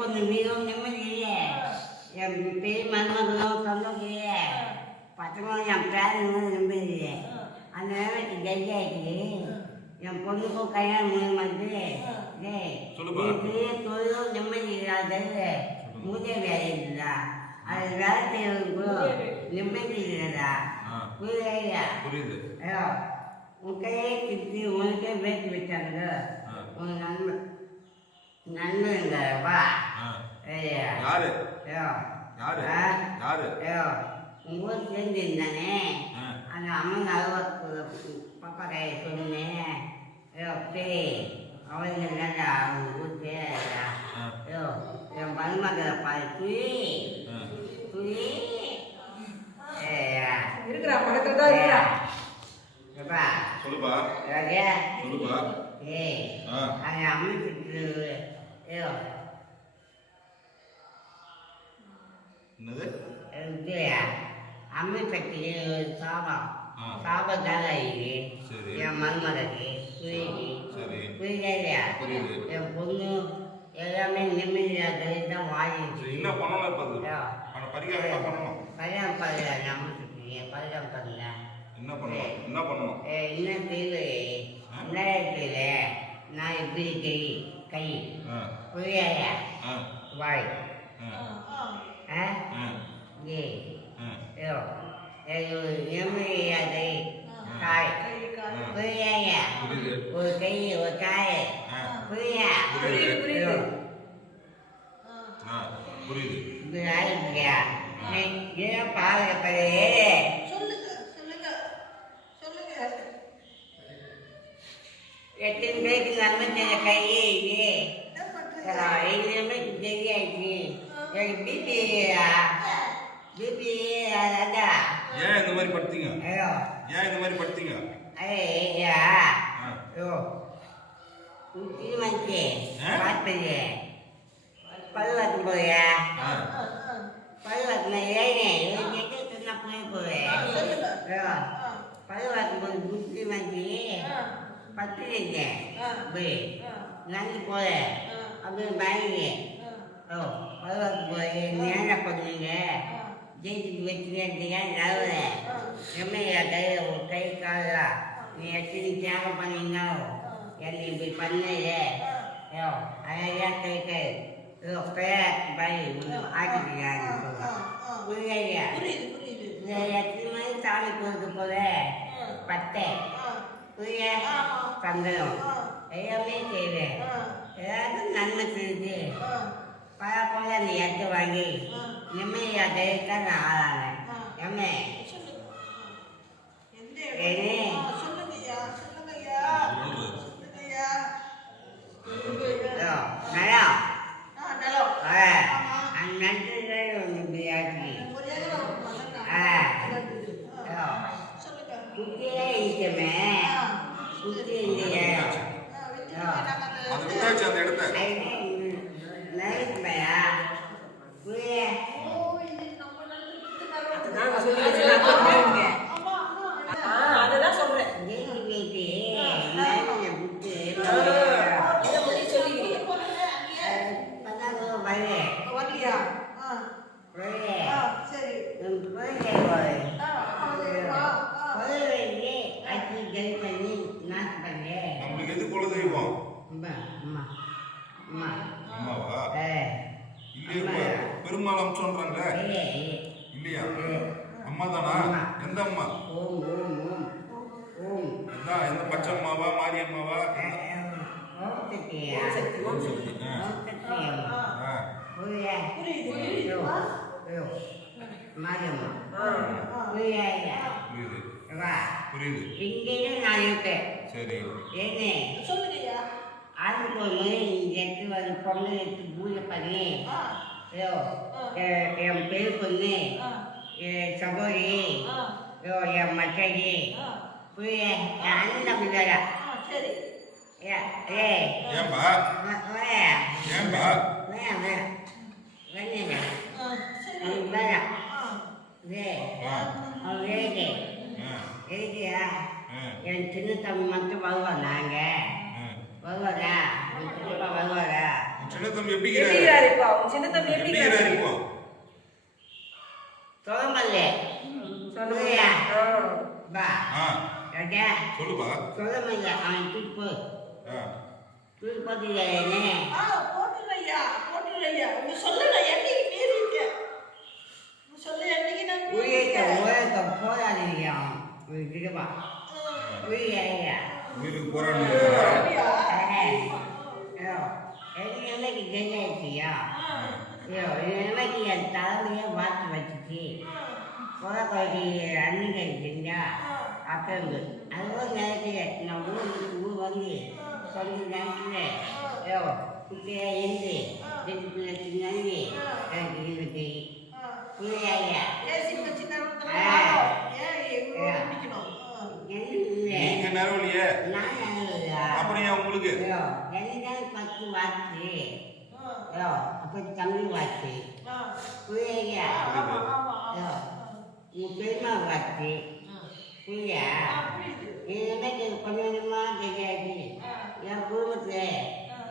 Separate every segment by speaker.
Speaker 1: கொஞ்சம் மிகவும் நிம்மதியே என் பெரிய மருமகளும் சொந்தக்கியே பசங்களும் என் பேரனும் நிம்மதியே அந்த நேரத்துக்கு கையாயிட்டு என் பொண்ணுக்கும் கல்யாணம் மூணு வந்து. நீ பெரிய தொழிலும் நிம்மதி இல்லாத மூதே வேலை இல்லைடா அது வேலை செய்யறதுக்கும் நிம்மதி இல்லைடா. புரியலையா
Speaker 2: புரியுது
Speaker 1: உன் கையே திட்டி உனக்கே வேட்டி வச்சாங்க
Speaker 2: ஆ.
Speaker 1: உன் நண்பன் ஐயா
Speaker 2: யாரு? யாரு? யாரு?
Speaker 1: உங்க ஊர் சேர்ந்து இருந்தானே. அந்த அம்மன் அலுவலகத்து பாப்பா கையை சொன்னேன். ஐயோ பேய் அவங்க இல்லைடா அவங்க ஊர் பேரா
Speaker 2: ஆ.
Speaker 1: ஐயோ என் மருமகளை பாரு துயி
Speaker 2: ஆ.
Speaker 1: துயி ஐயா
Speaker 3: இருக்கிறா பக்கத்துல தான் இருக்கிறா
Speaker 1: எப்பா
Speaker 2: சொல்லுப்பா
Speaker 1: ராஜா
Speaker 2: சொல்லுப்பா
Speaker 1: ஏய்
Speaker 2: ஆ.
Speaker 1: அது அமைச்சிட்டு ஐயோ
Speaker 2: என்னது
Speaker 1: இது அம்மை பற்றி சாபம்
Speaker 2: ஆ.
Speaker 1: சாபத்தாக இது
Speaker 2: சரி.
Speaker 1: என் மருமகளுக்கு புரியுது
Speaker 2: சரி
Speaker 1: புரியுதா இல்லையா
Speaker 2: புரியுது.
Speaker 1: என் பொண்ணு எல்லாமே நிம்மதியாக தான் வாங்கிச்சு
Speaker 2: சரி என்ன பண்ணணும் இப்ப அது ஆனா பரிகாரம் என்ன பண்ணணும்
Speaker 1: பரிகாரம் பண்ணல நம்ம பரிகாரம் பண்ணல
Speaker 2: என்ன பண்ணணும் என்ன பண்ணணும்
Speaker 1: என்ன தீர்வு ரெண்டாயிரத்துல நான் இப்படி கை கை.
Speaker 2: ஆ.
Speaker 1: வாய். ஏ நிம்மதியாதை காய். புரியுது? ஒரு கை ஒரு காய். புரியா
Speaker 2: புரியுது.
Speaker 3: புரியுது.
Speaker 1: நீ ஏன் பாதுகாப்பதே பேருக்கு நன்மை செய்ய கையே இது
Speaker 3: என்ன பண்றீங்க
Speaker 1: எதுவுமே தெரியாச்சு எனக்கு பிபி பிபி அதான்
Speaker 2: ஏன் இந்த மாதிரி படுத்தீங்க
Speaker 1: ஐயோ
Speaker 2: ஏன் இந்த மாதிரி படுத்தீங்க
Speaker 1: ஐயா. ஐயோ குட்டி வந்து
Speaker 2: ஆ?
Speaker 1: பார்ப்பது பல் வைக்கும் போயா
Speaker 2: ஆ.
Speaker 1: பல் வைக்கணும் ஏனே கேட்டு சொன்னா போய் போவேன்
Speaker 3: சொல்லுங்க.
Speaker 1: ஐயோ பல் வைக்கும் போது குட்டி வந்து பத்து இருந்தேன் போய் நன்றி போல. அப்படி பயங்க. ஓ பல். வைக்கும் போது நேர பண்ணுங்க ஜெயிச்சுட்டு வச்சுருந்தீங்க நடுவில் எம்மையா கையில் ஒரு கை காலா நீ எத்தனை தியாகம் பண்ணீங்களோ என்னை இப்படி பண்ணல ஐயோ அழகா கை கை? ஐயோ பேர் பை ஆக்கிட்டு புரியலையா
Speaker 3: புரியுது புரியுது
Speaker 1: எத்தனை மணி சாமி கொடுக்க போல? பட்டை. புரிய சந்தனம் எல்லாமே செய்வேன் ஏதாவது நன்மை செஞ்சு பல போல நீ எடுத்து வாங்கி நிம்மதியா கைத்தான் நான் ஆளானேன் எம்மே?
Speaker 3: சொல்லுங்கய்யா
Speaker 1: ஐயோ நல்லா
Speaker 3: ஆ நிலம்
Speaker 1: ஆ அந்த நன்றிகள் ஒன்று பிரியாணி
Speaker 3: ஒரு ஏக்கர்
Speaker 1: ஆ.
Speaker 3: சொல்லுங்க
Speaker 1: ஐயோ
Speaker 3: சொல்லுங்க
Speaker 1: குட்டியே இருக்கமே குட்டி இல்லையே
Speaker 2: அது வித்தாச்சு அந்த இடத்த
Speaker 1: நைட்மையா புரிய
Speaker 3: அதுதான் சொல்றேன்
Speaker 1: ஜெயிச்சு போயிட்டு மேலே விட்டு பத்தாம் வரேன்
Speaker 3: வரலையா
Speaker 1: வரேன்
Speaker 3: சரி
Speaker 1: குழந்தை போய் குழந்தைக்கு அச்சு ஜெய் பண்ணி நாட்டு பண்ணேன்
Speaker 2: நம்மளுக்கு எது குலதெய்வம்
Speaker 1: அம்மா அம்மா அம்மா
Speaker 2: அம்மாவா
Speaker 1: ஏ
Speaker 2: இல்லையே இப்ப பெருமாள் அம்சம்ன்றாங்க
Speaker 1: ஏ
Speaker 2: இல்லையா? அம்மா தானா? எந்த அம்மா?
Speaker 1: ஓம் ஓம் ஓம். ஓம்.
Speaker 2: எந்த எந்த பச்சை அம்மாவா மாரியம்மாவா
Speaker 3: புரியுது
Speaker 1: இங்கேயும் நான் இருப்பேன்.
Speaker 2: சரி.
Speaker 1: ஏன்னு
Speaker 3: சொல்லுங்கய்யா.
Speaker 1: ஆண்டு பொண்ணு எடுத்து வந்து பொண்ணு எடுத்து பூஜை பண்ணி என் பேர் பொண்ணு
Speaker 3: ஆ,
Speaker 1: என் சகோதரி
Speaker 3: ஆ,
Speaker 1: ஐயோ என் மச்சடி
Speaker 3: ஆ.
Speaker 1: புரிய என் அண்ணன் தம்பி வேற
Speaker 3: ஆ, சரி
Speaker 1: ஏ ஏ
Speaker 2: ஏன்பா
Speaker 1: வ- வர
Speaker 2: ஏன்பா
Speaker 1: வர வர வந்துங்க
Speaker 3: ஆ, சரி
Speaker 1: அவன் வேற
Speaker 3: ஆ,
Speaker 1: வே
Speaker 2: ஆ.
Speaker 1: அவன் வேறு
Speaker 2: ஆ.
Speaker 1: எழுதியா
Speaker 2: ஆ.
Speaker 1: என் சின்ன தம்பி மட்டும் வருவோம் நாங்கள்
Speaker 2: ஆ.
Speaker 1: வருவாரா உன் சித்தப்பா வருவாரா
Speaker 2: சின்ன தம்பி எப்படி
Speaker 3: எப்படிங்கிறாரு இப்போ? உன் சின்ன தம்பி
Speaker 2: எப்படி
Speaker 3: எப்படிங்கிறாரு
Speaker 2: இப்போ?
Speaker 1: சொல்லமல்ல
Speaker 3: சொல்லுங்க. ஆ.
Speaker 1: பா
Speaker 2: ஆ.
Speaker 1: ராஜா
Speaker 2: சொல்லுப்பா.
Speaker 1: சொல்லமல்ல அவன் துப்பு
Speaker 2: ஆ.
Speaker 1: துப்பு போட்டுக்கிறேனே
Speaker 3: ஆ, போட்டுடுறேய்யா, போட்டுடுறேய்யா. உங்க சொல்ல நான் என்னைக்கு மீறியிருக்கேன்? உங்க சொல்ல என்னைக்கு நான்
Speaker 1: அவன் இதுவா உயிரையா
Speaker 2: உயிருக்கு எனக்கு
Speaker 3: அப்படியா?
Speaker 1: எனக்கு என் தலைமையை மாற்றி வச்சுச்சு குலக்கொலைக்கு அன்னிக்கை செஞ்சா அக்கம்பு அதுவும் நினைக்கிறேன் நான் ஊருக்கு ஊர் வந்து சொல்லி நினைக்கிறேன் ஐயோ குட்டியா இருந்து ரெண்டு பிள்ளை எனக்கு இருக்கு புரியாயா
Speaker 2: நீங்க நேரவழியே
Speaker 1: நான்
Speaker 2: ஏன் உங்களுக்கு
Speaker 1: பத்து. ஐயோ அப்போ தமிழ்
Speaker 3: ஆ.
Speaker 1: புரியா. உன் பெருமா வாச்சு புரியா. எனக்கு கொஞ்சம் கொஞ்சமா தெரியாது. என் குடும்பத்துல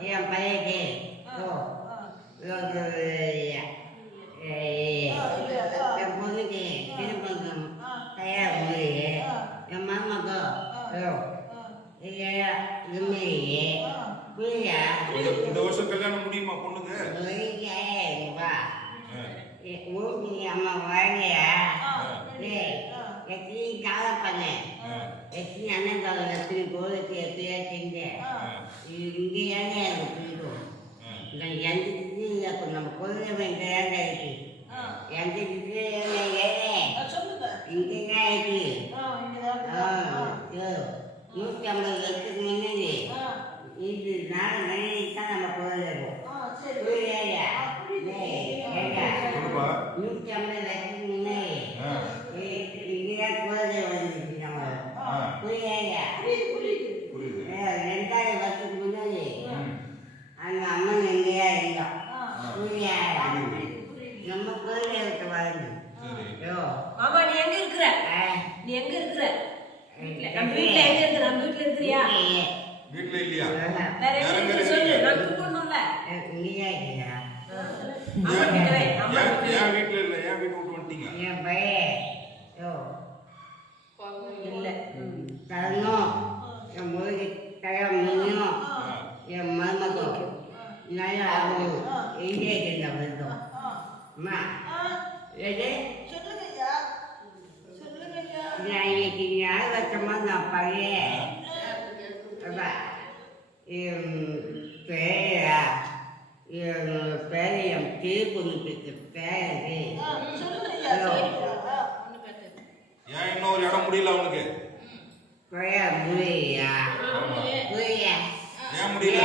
Speaker 1: என் பையனுக்கு. என் பொண்ணுக்கு திருப்பங்கம் தயார் என் மாமாக்கு ஓ
Speaker 3: ஆ.
Speaker 1: உண்மையே புரியா
Speaker 2: இந்த வருஷம் கல்யாணம் முடியுமா பொண்ணுக்கு.
Speaker 1: ஊருக்கு அம்மா வாழையா எத்தனை காலம் பண்ணேன். எத்தனை அண்ணன் காலம் எத்தனை கோலத்தை எப்படியா செஞ்சேன்
Speaker 3: ஆ.
Speaker 1: இங்கேயாங்க எனக்கு பிடிக்கும்
Speaker 2: ஆ.
Speaker 1: நான் எந்த திசையும் அப்போ நம்ம குழந்தை இருக்கு. எந்த திசையும் ஏறே
Speaker 3: ஆ, சொல்லுங்க
Speaker 1: இங்கே தான் இருக்கு
Speaker 3: ஆ, இங்கதான்
Speaker 1: ஆ,
Speaker 3: இருக்கு.
Speaker 1: யோ, நூற்றி ஐம்பது வருஷத்துக்கு முன்னாடி
Speaker 3: ஆ.
Speaker 1: இது நாலு மணிக்கு தான் நம்ம குழந்தை
Speaker 3: ஆ, சரி.
Speaker 1: புரியாதா
Speaker 3: ஆ, புரியுது.
Speaker 1: ஏய், ஏண்டா?
Speaker 2: சொல்லுப்பா
Speaker 1: நூற்றி ஐம்பது வருஷத்துக்கு முன்னாடி
Speaker 2: ஆ.
Speaker 1: இங்கேதான் குழந்தை வந்துச்சு நம்ம
Speaker 2: ஆ.
Speaker 1: புரியாதா
Speaker 3: புரியுது, புரியுது.
Speaker 2: புரியுது
Speaker 1: ரெண்டாயிரம் வருஷத்துக்கு முன்னாடி
Speaker 2: ம்.
Speaker 1: அந்த அம்மன் எங்கேயா இருந்தோம்
Speaker 3: ஆ.
Speaker 1: புரியாதா
Speaker 3: புரியுது, புரியுது.
Speaker 1: நம்ம
Speaker 2: சரி.
Speaker 1: யோ
Speaker 3: மாமா நீ எங்க இருக்கிற? நீ எங்க இருக்கிற? வீட்ல. நம்ம வீட்ல எங்க இருக்கிற நம்ம வீட்ல இருக்கிறியா?
Speaker 2: வீட்டுல இல்லையா?
Speaker 3: வேற எங்க இருக்கு சொல்லு. நான் கூப்பிடணும்ல.
Speaker 1: இங்கேயா இருக்கியா?
Speaker 3: அம்மா கிட்ட வை, அம்மா
Speaker 2: ஏன்
Speaker 3: கிட்ட வை.
Speaker 2: ஏன் வீட்டுல இல்ல? ஏன் வீட்டு விட்டு வந்துட்டீங்க?
Speaker 1: என் பையன் யோ
Speaker 3: இல்ல.
Speaker 1: தரணும் என் முருகை தயார் முடியும்
Speaker 2: ஆ.
Speaker 1: என் மருமகம் நல்லா ஆகும் இங்கே இருந்த
Speaker 3: ஆ.
Speaker 1: அம்மா எது
Speaker 3: சொல்லுங்க ஐயா சொல்லுங்க ஐயா
Speaker 1: நான் இன்னைக்கு நாலு வருஷமா நான் என் பேரா பேரை என்
Speaker 3: சரிங்க ஆ.
Speaker 2: ஏன் இன்னொரு இடம் முடியல அவனுக்கு
Speaker 1: முடியா. முடியா
Speaker 2: ஏன் முடியல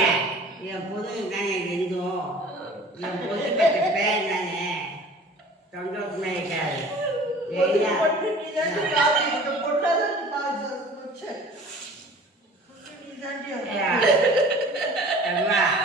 Speaker 1: என் பொண்ணு தானே இருந்தோம் என் பொண்ணு பெற்ற பேர் தானே சந்தோஷமா இருக்காது
Speaker 3: பொண்ணாதான்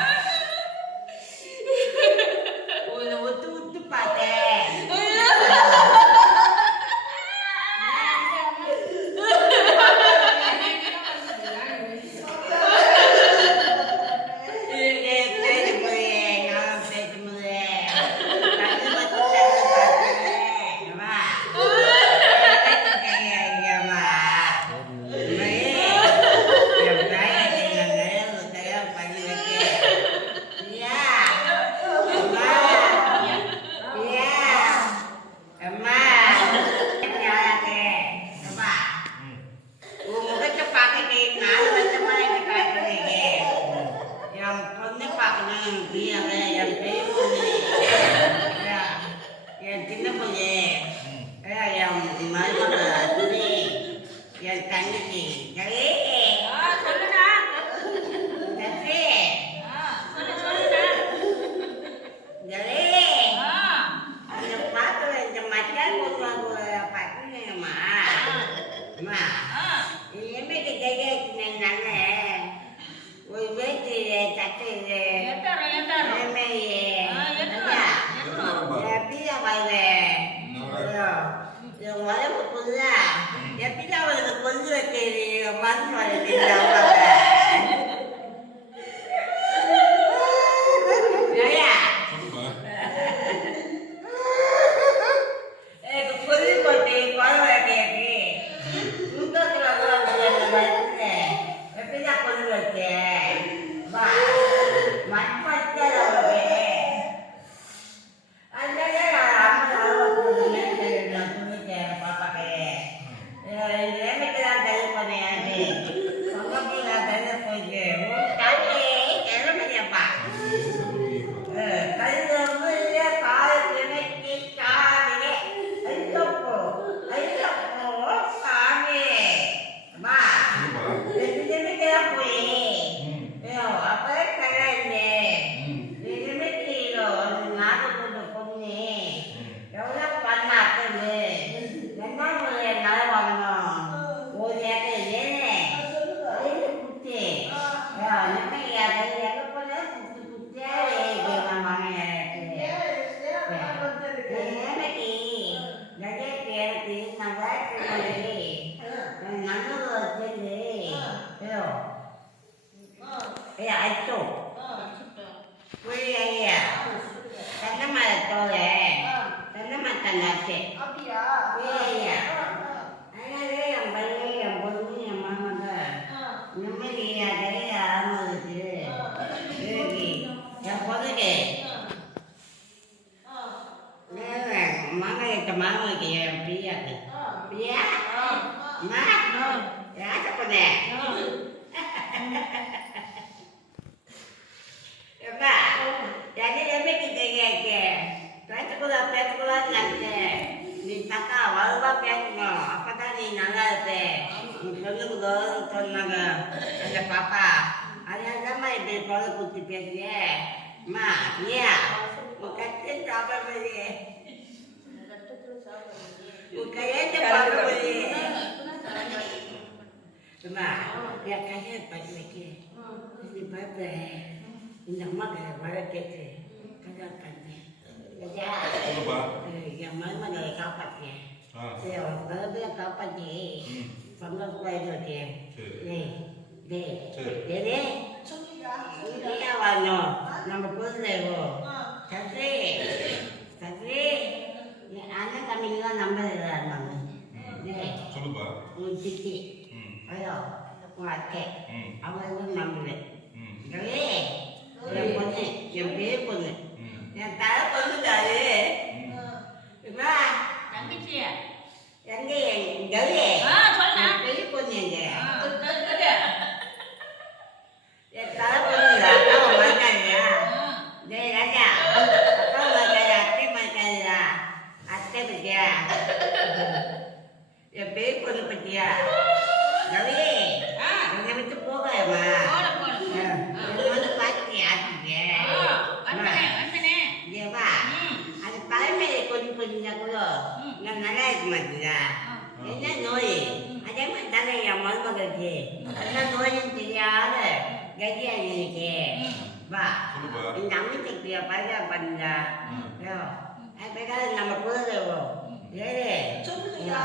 Speaker 1: நல்லா இருக்கேன். அப்படியா? சொன்னாங்க. அந்த பாப்பா அதனாலதாம்மா இப்படி கொலை குத்தி பேசுறிய? அம்மா ஐயா உன் கட்டு சாப்பிடுறது உன் கையெழுத்து பார்க்கறது அம்மா என் கையை பண்ணி வைக்க. நீ பார்த்த இந்த அம்மா வர கேட்டு கல்யாணம் பண்ணேன் என் மருமகளை காப்பாற்றேன் அவன் மருமகளை காப்பாற்றி
Speaker 2: ம்
Speaker 1: சந்தோஷமா இருக்கேன்
Speaker 2: சரி.
Speaker 1: டேய் டேய். டேய் நீயா வரணும் நம்ம புதுலேவோ
Speaker 3: ஆ,
Speaker 1: சத்ரி சத்ரி அண்ணன் தம்பிங்களாம் நம்பர் இருந்தாங்க டேய் உன் சித்தி ஐயோ உன் அத்தை நம்புவேன்
Speaker 2: ம்
Speaker 1: டேய் என் பொண்ணு என் பேர் பொண்ணு என் தலை இம்மா, எங்க. என் பெரிய பொண்ணு எங்க
Speaker 4: ஆ,
Speaker 1: என் தலை பொண்ணுடா அக்காவை மறக்காதீங்க டேய் ராஜா அக்காவை மறக்காத அத்தை மறக்காதீடா அத்தை பத்தியா என் பெரிய பொண்ணு பத்தியா கௌரி
Speaker 4: ஆ.
Speaker 1: என்னை விட்டு போகாதம்மா
Speaker 4: போடு, போடு.
Speaker 1: என்னை வந்து பார்த்து ஆட்டிக்க
Speaker 4: ஆ, வந்தனே, வந்தனே.
Speaker 1: இங்கே வா
Speaker 4: ம்.
Speaker 1: அது தலைமையை கொஞ்சம் கொஞ்சம் கூட
Speaker 4: ம்.
Speaker 1: நான் நல்லா இருக்க மாட்டேதா என்ன நோய் அதே மாதிரி தானே என் மருமகளுக்கு அதெல்லாம் நோயின்னு தெரியாத கதியா இருக்கு வா
Speaker 2: சொல்லுப்பா
Speaker 1: இந்த அம்மிச்சக்திய பரிதா பண்ணுதா
Speaker 2: ம்.
Speaker 1: அதுக்காக நம்ம குலதெய்வம் ஏழு
Speaker 3: சொல்லுயா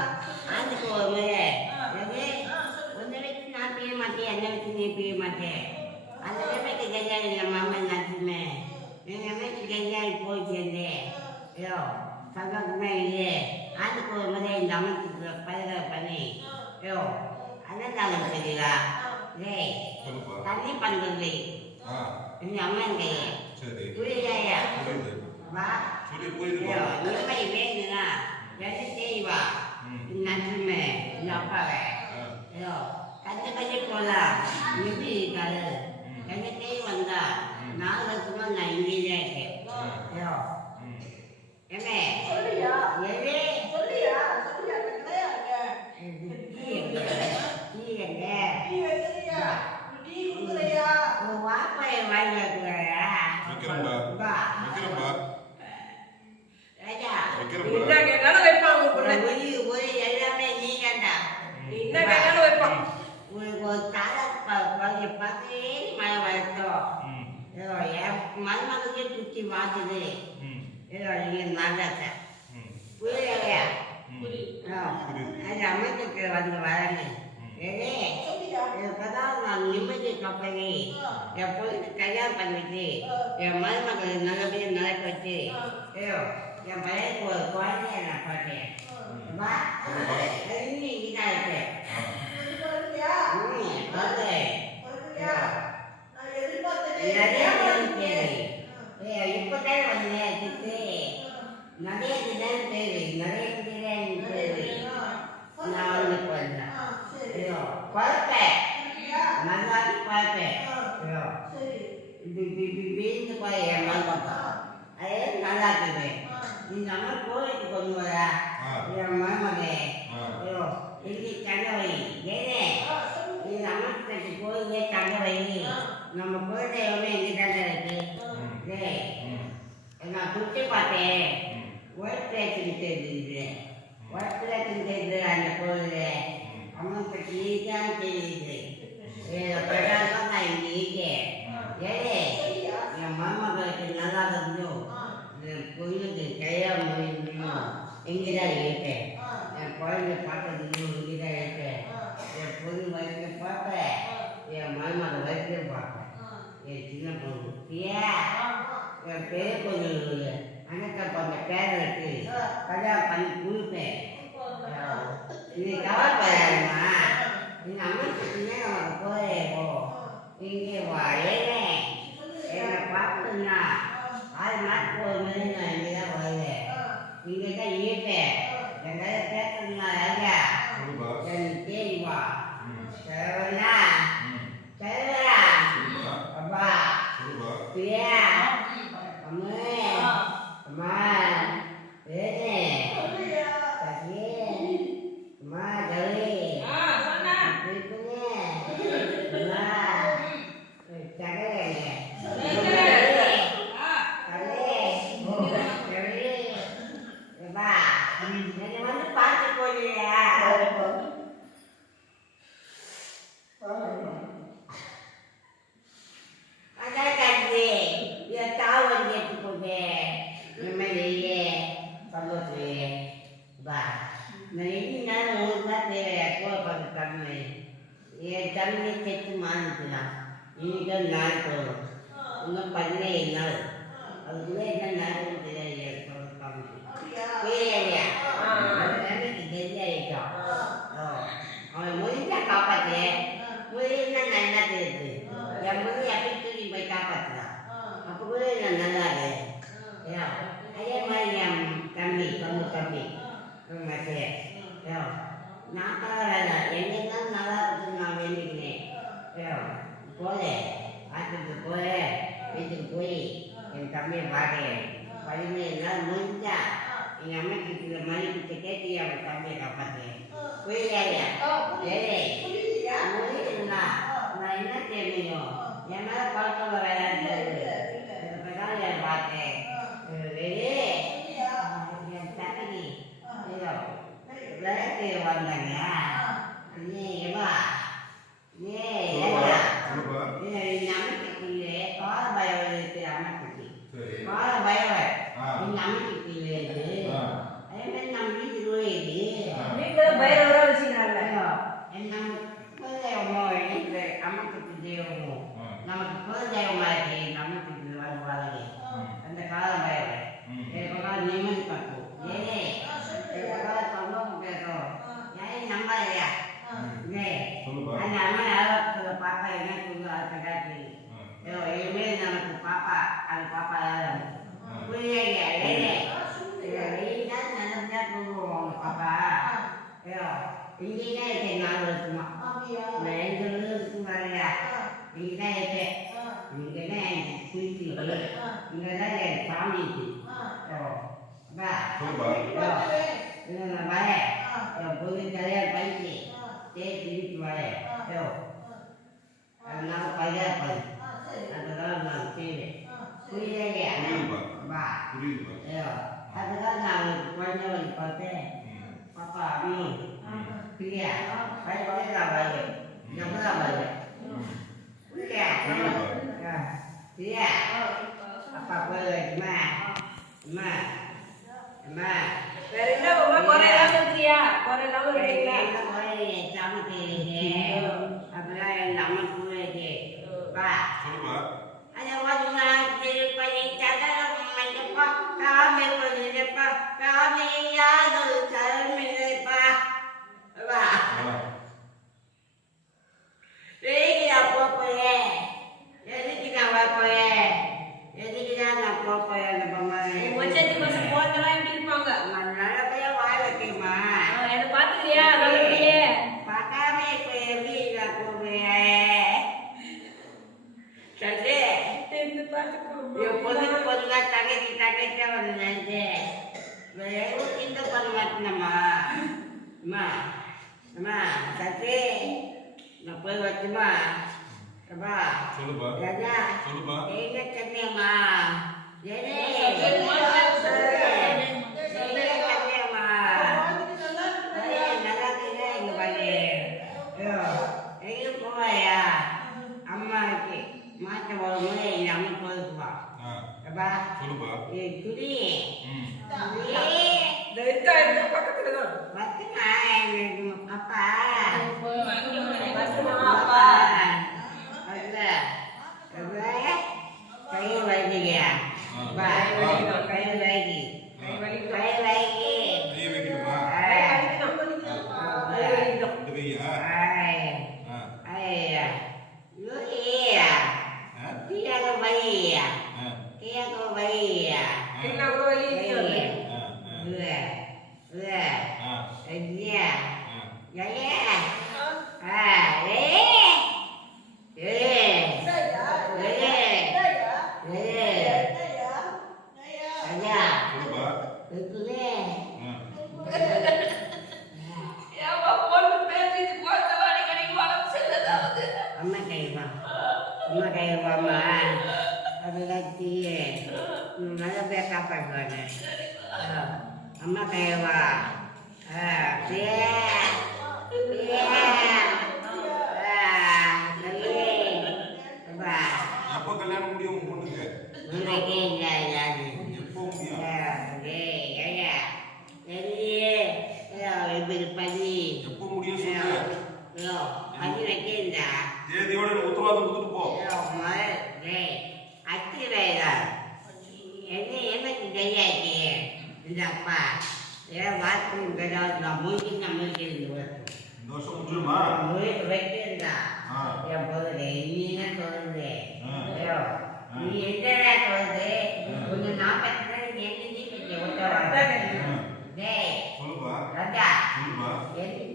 Speaker 1: ஆண்டுக்கு ஒரு முறை
Speaker 3: ஆ.
Speaker 1: ஏழு
Speaker 3: ஆ, சொல்லு.
Speaker 1: உன்னை வச்சு நான் பிரிய மாட்டேன் என்னை வச்சு நீ பிரிய மாட்டேன் அந்த கல்யாணம் என் மாமன் நடத்துமே எங்கள் அம்மைக்கு கல்யாணம் போய் சேர்ந்தேன் ஐயோ சந்தோஷமே இல்லையே ஆண்டுக்கு ஒரு முறை இந்த அம்மைக்கு பரிதா பண்ணி ஐயோ அண்ணன் தெரியுதா டேய் தண்ணி பண்ணுறது எங்கள் அம்மன் கையை
Speaker 2: புரியுது
Speaker 1: வா ஐயோ நிம்மதி வேணும்னா ரெண்டு செய்வா. நன்றுமே இந்த அப்பாவை ஐயோ கஞ்ச கஞ்சி போலாம் நிம்மதி இருக்காது தேய் வந்தா. நாலு வருஷமா நான் இங்கேயே இருக்கேன்.
Speaker 2: ம்.
Speaker 1: ஏமே
Speaker 3: சொல்லுயா?
Speaker 1: எது?
Speaker 3: சொல்லுயா? சொல்லுயா? கிடையாது
Speaker 1: டீ எங்க டீ எங்க
Speaker 3: டீ வைக்கிறியா டீ குடுக்குறியா
Speaker 1: ஒரு வாப்பாயை வாங்கி வைக்கிறாயா
Speaker 2: வைக்கிறேன்பா
Speaker 1: வா
Speaker 2: வைக்கிறேன்பா
Speaker 1: ராஜா
Speaker 2: வைக்கிறேன்பா
Speaker 5: என்ன கேட்டாலும் வைப்பான் உன் பிள்ளை
Speaker 1: ஒளி ஒளி எல்லாமே நீங்கண்டா
Speaker 5: என்ன கேட்டாலும் வைப்பான்
Speaker 1: உங்களுக்கு ஒரு தாளாத்து பாதி பார்த்தே மழை வரட்டும்
Speaker 2: ம்
Speaker 1: ஏதோ என் மருமகளுக்கே குத்தி மாத்துது.
Speaker 2: ம்.
Speaker 1: ஏதோ நீங்கள் நாடாத்த
Speaker 2: ம்.
Speaker 1: புரியலையா? அது அமைச்சருக்கு வந்து வரங்க. இப்பதான் நான் நிம்மதி கப்பலி என் பொண்ணு கல்யாணம் பண்ணிட்டு என் மருமகள் நல்லபடியாக நடக்க வச்சு ஐயோ என் பையனுக்கு ஒரு குழந்தைய நான் பார்த்தேன் வா அது இன்னும் இங்கதான் இருக்கு.
Speaker 3: இது வருவியா
Speaker 1: ம், பாரு.
Speaker 3: வருவியா நான் எதிர்பார்த்ததே
Speaker 1: நிறைய
Speaker 3: இப்போ
Speaker 1: பேர்
Speaker 3: வரீங்க?
Speaker 1: தேவை. ஏய், வந்தேன் நிறைய தேவை. நிறைய இதுதான் தேவை. நான் வந்து போறேன்.
Speaker 3: ஆ, சரி
Speaker 1: ஐயோ, குழப்பேன்.
Speaker 3: சரியா?
Speaker 1: நல்லாவே குழப்பேன்.
Speaker 3: ஆ,
Speaker 1: ஐயோ,
Speaker 3: சரி
Speaker 1: இப்படி இப்படி இப்படி வீழ்ந்து போய் என் மருமகன். அது நல்லா இருக்குது.
Speaker 3: ஆ,
Speaker 1: இந்த அம்மா கோயிலுக்கு கொண்டு வரா.
Speaker 2: ஆ.
Speaker 1: என் மருமகன்.
Speaker 2: ஆ.
Speaker 1: ஐயோ, இன்னைக்கு தங்கவை. ஏனே?
Speaker 3: ஆ, சொல்லுங்க.
Speaker 1: இந்த அம்மனுக்கு கோயிலே தங்கவை. நம்ம குலதெய்வமே இங்கதானே இருக்கு
Speaker 2: ம்
Speaker 1: டேய்,
Speaker 2: ம்
Speaker 1: நான் சுற்றி பார்த்தேன்
Speaker 2: ம்
Speaker 1: ஒயிட் பிளேட்டுன்னு தெரியுது ஒயிட் பிளேட்டுன்னு தெரியுது அந்த கோயில் அம்மன் பற்றி தான் தெரியுது பிரகாசம் நான் இங்கே இருக்கேன் ஏழே
Speaker 3: சரியா?
Speaker 1: என் மருமகளுக்கு நல்லா இருந்தும் என் பொண்ணுக்கு கல்யாணம் முடியும் இங்கே தான் இருக்கேன்
Speaker 3: ஆ,
Speaker 1: என் குழந்தை பார்த்ததும்
Speaker 4: ஏன்னா குழப்பம் வராது இப்பதான் பார்த்தேன். வெளியே. என் தண்ணி வந்தாங்க.
Speaker 1: இங்கே தான் இருக்கேன் நாலு வருஷமா நான் எந்த வருஷத்துக்கு வரல இங்கே தான் இருக்கேன் இங்கே தான் சாமி Iya, saya kok ini kenapa ini? Ini apa kenapa
Speaker 5: ini? Iya, iya, apa boleh,
Speaker 1: gimana? Gimana? Gimana? Dari
Speaker 5: itu, Bapak, kore lalu
Speaker 1: dia, kore lalu dia. Iya, kore
Speaker 5: ini, kamu
Speaker 1: pilih ya. Apalah yang lama kore ini. Pak. Coba. Ayo, waktu nanti, Pak, ini cakap, Pak, kami, Pak, kami,
Speaker 2: ya.
Speaker 1: Bye.
Speaker 2: போனோம்னு
Speaker 1: எங்க அம்மா
Speaker 2: போதுப்பா
Speaker 1: எப்பா
Speaker 2: சொல்லுப்பா
Speaker 1: ஏ ஐயா
Speaker 2: சொல்லுப்பா.
Speaker 1: இருக்குதே.
Speaker 5: ஏம்மா பொண்ணு பேசிட்டு போச்சவா நீ கடைக்கு வளர்ப்பு செல்லதாவது
Speaker 1: அம்மா கைவா அம்மா கைவாம்மா அதுலாத்தி நல்ல பேர் காப்பாற்றுவாங்க அம்மா கைவா ஆ பே பே ஆ நல்லே அப்பா
Speaker 2: எப்ப கல்யாணம் முடியும் உன் பொண்ணுக்கு
Speaker 1: உனக்கே இல்லை யாரு
Speaker 2: எப்போ முடியும் எப்போ முடியும் சொல்லு தேதியோட எனக்கு உத்தரவாதம் கொடுத்துட்டு போ இந்த வருஷம் முடிஞ்சிருமா ஆ.
Speaker 1: நீ என்னடா சொல்றது ஒன்னு நாற்பத்தி ரெண்டு நீ நீ
Speaker 2: ஆ.
Speaker 1: டேய்
Speaker 2: சொல்லுப்பா.
Speaker 1: ராஜா.
Speaker 2: சொல்லுப்பா.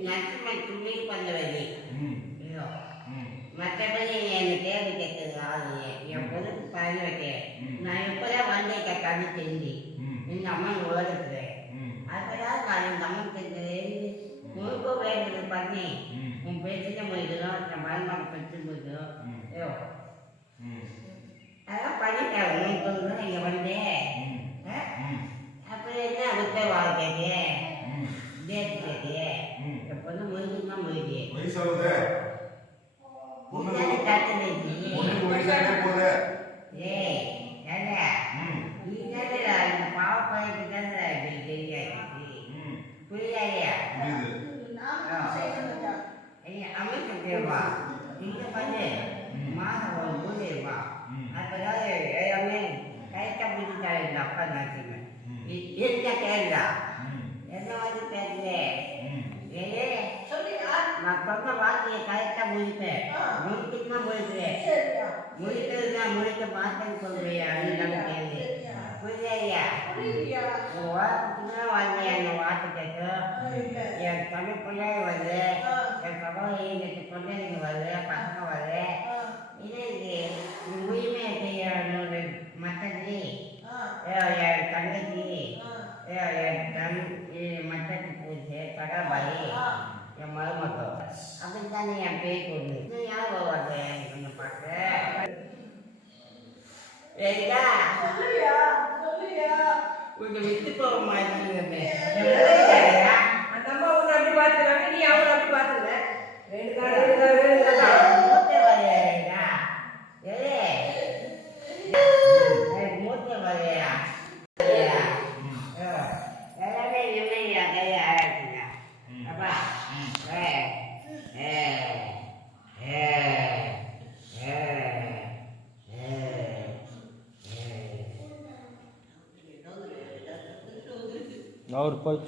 Speaker 1: நச்சுமை துணி பண்ணுவது
Speaker 2: ம்.
Speaker 1: ஐயோ.
Speaker 2: ம்.
Speaker 1: மற்றபடி எனக்கு தேவை கேட்கறது ஆளு என் பொண்ணுக்கு பழனி வைக்கிறேன் நான் இப்போதான் வந்தேன் கண்ணு தெரிஞ்சு
Speaker 2: ம்.
Speaker 1: இந்த அம்மா ஓடுறது
Speaker 2: ம்
Speaker 1: நான் இந்த அம்மா முழுக்க வேண்டியது பண்ணி உன் பேசிட்டு போயிடுறோம் என் மருமக பேசிட்டு போயிடுறோம் ஐயோ அதெல்லாம் பண்ணிட்டேன் உங்களுக்கு இங்கே வந்தேன் அப்புறம் என்ன வாழ்க்கைக்கு
Speaker 2: வயசாகுது பொண்ணுக்கு
Speaker 1: நீதானே
Speaker 2: வயசாகிட்டே போகுது
Speaker 1: ஏய், ஏண்டா,
Speaker 2: ம்
Speaker 1: நீதானேடா இந்த பாவப்பையனுக்கு தானேடா இப்படி தெரியாது.
Speaker 2: ம்
Speaker 1: புரியாதா?
Speaker 2: புரியுது
Speaker 3: நானும் செய்யணும்யா.
Speaker 1: ஐயா, அமைச்சு தேவா. இங்க பாரு,
Speaker 2: ம்.
Speaker 1: மாசம் ஒரு மூணு ரூபா.
Speaker 2: ம்.
Speaker 1: அப்பதான் எல்லாமே கைத்த பிடிச்சாரு இந்த அப்பா நாட்டுமே.
Speaker 2: ம்.
Speaker 1: இ- இருக்க கேளுடா.
Speaker 2: ம்
Speaker 1: என்ன வந்து பேசுற?
Speaker 2: ம்
Speaker 1: ஏய்,
Speaker 3: சொல்லுயா?
Speaker 1: நான் சொன்ன வார்த்தையை கரெக்டா முடிப்பேன்.
Speaker 3: ஆ.
Speaker 1: முடிச்சுட்டுனா முடிக்கிறேன்.
Speaker 3: சரியா.
Speaker 1: முடிக்கிறதுனா முடிக்க மாட்டேன்னு சொல்றியா? நீ நம்ம கேள்வி.
Speaker 3: சரியா.
Speaker 1: புரியாதா?
Speaker 3: புரியுதுயா?
Speaker 1: ஒரு வாரத்துக்கு தான் வந்தேன் அந்த வார்த்தை
Speaker 3: இல்ல.
Speaker 1: என் தமிழ் பிள்ளைய வருது. என் சகோதரி எனக்கு குழந்தைங்க வருது பசங்க வருது. இது? இது உரிமை மற்றது
Speaker 3: ஆ,
Speaker 1: என் தங்கச்சி. என் தம் மற்றத்து பூச்சி கடபாய். என் மருமக்கள் அப்படித்தானே என் பேய் கொண்டு இது யார் வருவாங்க கொஞ்சம் பார்க்க சரியா
Speaker 3: சொல்லுயா? சொல்லுயா?
Speaker 1: கொஞ்சம் வித்து போக மாட்டேங்குது
Speaker 5: அந்த அம்மா உன்னை அப்படி பார்த்துக்கிறாங்க நீ அவளை அப்படி பார்த்துக்கிற ரெண்டு கால் ரெண்டு கால் ரெண்டு கால்
Speaker 1: மூத்த வரையா எது மூத்த வரையா எல்லாமே இல்லையா கையா ஆயிடுச்சுங்க அப்பா ஏ ஏ ஏ ஏ
Speaker 6: அவர் போய்